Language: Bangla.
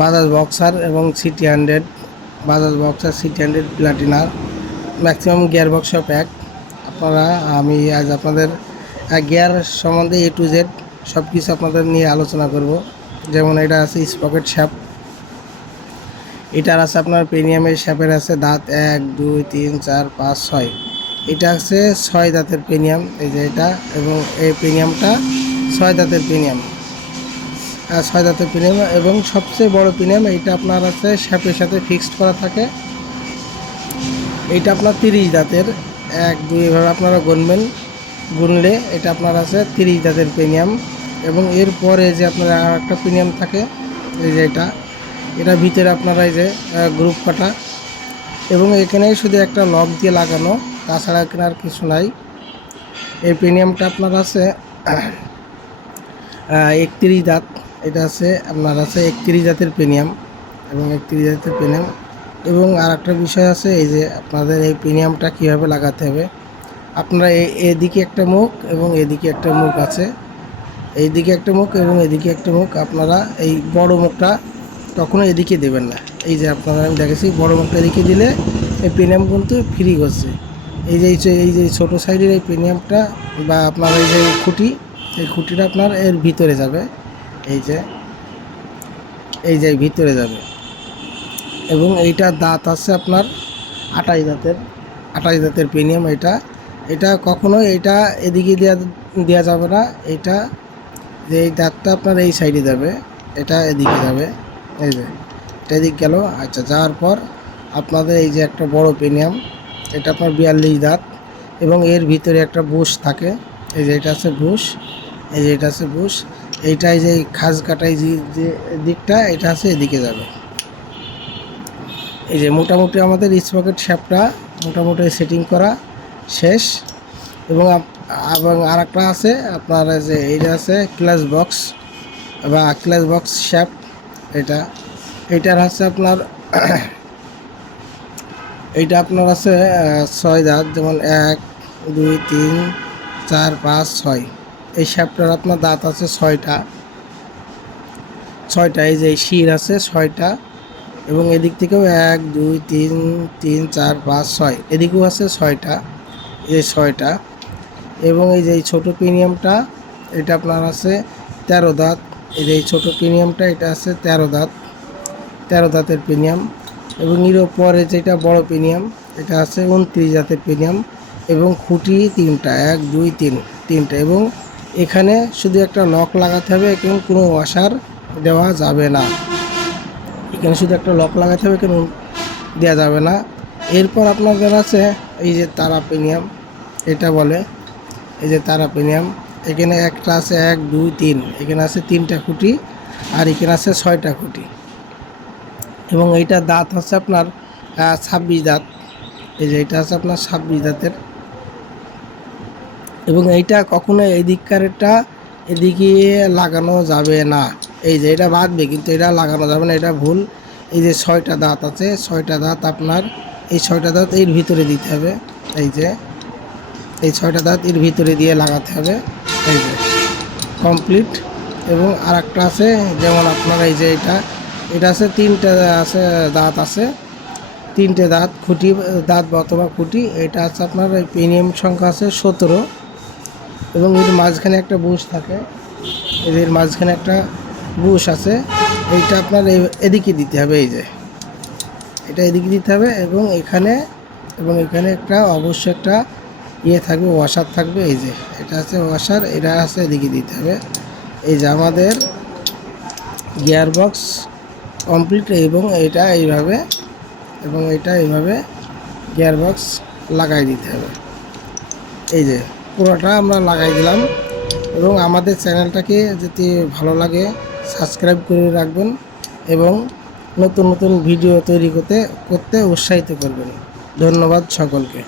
বাজাজ বক্সার এবং সিটি 100, বাজাজ বক্সার সিটি 100 প্লাটিনার ম্যাক্সিমাম গিয়ার বক্সও প্যাক। আমি আজ আপনাদের গিয়ার সম্বন্ধে A to Z সব কিছু আপনাদের নিয়ে আলোচনা করব। যেমন এটা আছে স্পকেট শ্যাপ, এটার আছে আপনার প্রিমিয়ামের শ্যাপের আছে দাঁত 1 2 3 4 5 6। এটা আছে 6 দাঁতের প্রিমিয়াম, এই যে এটা, এবং এই প্রিমিয়ামটা 6 দাঁতের প্রিমিয়াম, 6 দাঁতের প্রিমিয়াম। এবং সবচেয়ে বড় প্রিমিয়াম এইটা আপনার আছে শ্যাপের সাথে ফিক্সড করা থাকে। এইটা আপনার 30 দাঁতের, 1 2 এভাবে আপনারা গুনলে এটা আপনার আছে 30 দাঁতের প্রিমিয়াম। এবং এরপরে যে আপনার আর একটা প্রিমিয়াম থাকে, এই যে এটা ভিতরে আপনারা এই যে গ্রুপ কাটা, এবং এখানে শুধু একটা লক দিয়ে লাগানো, তাছাড়া এখানে আর কিছু নাই। এই প্রিমিয়ামটা আপনার আছে 31 দাঁত, এটা আছে আপনার আছে 31 দাঁতের প্রিমিয়াম এবং 31 দাঁতের প্রিমিয়াম। এবং আর একটা বিষয় আছে, এই যে আপনাদের এই প্রিমিয়ামটা কীভাবে লাগাতে হবে। আপনারা এদিকে একটা মুখ এবং এদিকে একটা মুখ আছে, এইদিকে একটা মুখ এবং এদিকে একটা মুখ। আপনারা এই বড় মুখটা কখনো এদিকে দেবেন না। এই যে আপনারা আমি দেখেছি বড় মুখটা এদিকে দিলে এই প্রিমিয়াম কিন্তু ফ্রি করছে। এই যে ছোটো সাইডের এই প্রিমিয়ামটা বা আপনার এই যে এই খুঁটিটা আপনার এর ভিতরে যাবে, এই যে ভিতরে যাবে। এবং এইটা দাঁত আছে আপনার 28 দাঁতের প্রিমিয়াম। এটা কখনো এটা এদিকে দেওয়া যাবে না। এটা যে এই দাঁতটা আপনার এই সাইডে যাবে, এটা এদিকে যাবে, এই যে এটা এদিক গেল। আচ্ছা, যাওয়ার পর আপনাদের এই যে একটা বড় প্রিমিয়াম, এটা আপনার 42 দাঁত এবং এর ভিতরে একটা বুশ থাকে। এই যে এটা আছে বুশ, এই যে এটা আছে বুশ। এইটাই যে খাজ কাটাই যে দিকটা, এটা আছে এদিকে যাবে। এই যে মোটামুটি আমাদের স্পকেট শ্যাপটা মোটামুটি সেটিং করা শেষ। এবং আর একটা আছে আপনার যে এইটা আছে ক্লাচ বক্স বা ক্লাচ বক্স শ্যাপ। এইটার আছে আপনার এইটা আপনার আছে 6 দাঁত, যেমন 1 2 3 4 5 6। এই শ্যাপটার আপনার দাঁত আছে 6টা। এই যে শির আছে 6টা, এবং এদিক থেকেও 1 2 3 3 4 5 6, এদিকেও আছে 6টা, এই 6টা। এবং এই যে এই ছোটো প্রিমিয়ামটা, এটা আপনার আছে 13 দাঁত। এই যে এই ছোটো প্রিমিয়ামটা, এটা আছে 13 দাঁতের প্রিমিয়াম। এবং এর পরে যেটা বড় প্রিমিয়াম, এটা আছে 29 দাঁতের প্রিমিয়াম। এবং খুঁটি 3টা, 1 2 3 3টা। এবং এখানে শুধু একটা লক লাগাতে হবে, এবং কোনো ওয়াশার দেওয়া যাবে না। এখানে শুধু একটা লক লাগাতে হবে, কেন দেওয়া যাবে না। এরপর আপনাদের আছে এই যে তারা প্রিমিয়াম, এটা বলে এই যে তারা প্রিমিয়াম। এখানে একটা আছে 1 2 3, এখানে আছে 3টা খুঁটি, আর এখানে আছে 6টা খুঁটি। এবং এইটা দাঁত হচ্ছে আপনার 26 দাঁত। এই যে এটা আছে আপনার 26 দাঁতের। এবং এইটা কখনো এদিককারটা এদিকে লাগানো যাবে না। এই যে এটা বাঁধবে, কিন্তু এটা লাগানো যাবে না, এটা ভুল। এই যে 6টা দাঁত আছে, 6টা দাঁত আপনার এই 6টা দাঁত এর ভিতরে দিতে হবে। এই যে এই 6টা দাঁত এর ভিতরে দিয়ে লাগাতে হবে, এই যে কমপ্লিট। এবং আর একটা আছে, যেমন আপনার এই যে এটা আছে 3টে আছে দাঁত আছে, 3টে দাঁত খুঁটি, দাঁত অথবা খুঁটি। এটা আছে আপনার এই প্রিমিয়াম সংখ্যা আছে 17। এবং এর মাঝখানে একটা বুশ থাকে, এদের মাঝখানে একটা বুশ আছে। এইটা আপনার এদিকে দিতে হবে, এই যে এটা এদিকে দিতে হবে। এবং এখানে একটা অবশ্যই একটা থাকবে, ওয়াশার থাকবে। এই যে এটা আছে ওয়াশার, এটা আছে এদিকে দিতে হবে। এই যে আমাদের গিয়ার বক্স কমপ্লিট। এবং এটা এইভাবে গিয়ার বক্স লাগাই দিতে হবে। এই যে পুরোটা আমরা লাগাই দিলাম। এবং আমাদের চ্যানেলটাকে যদি ভালো লাগে সাবস্ক্রাইব করে রাখবেন, এবং নতুন ভিডিও তৈরি করতে উৎসাহিত করবেন। ধন্যবাদ সকলকে।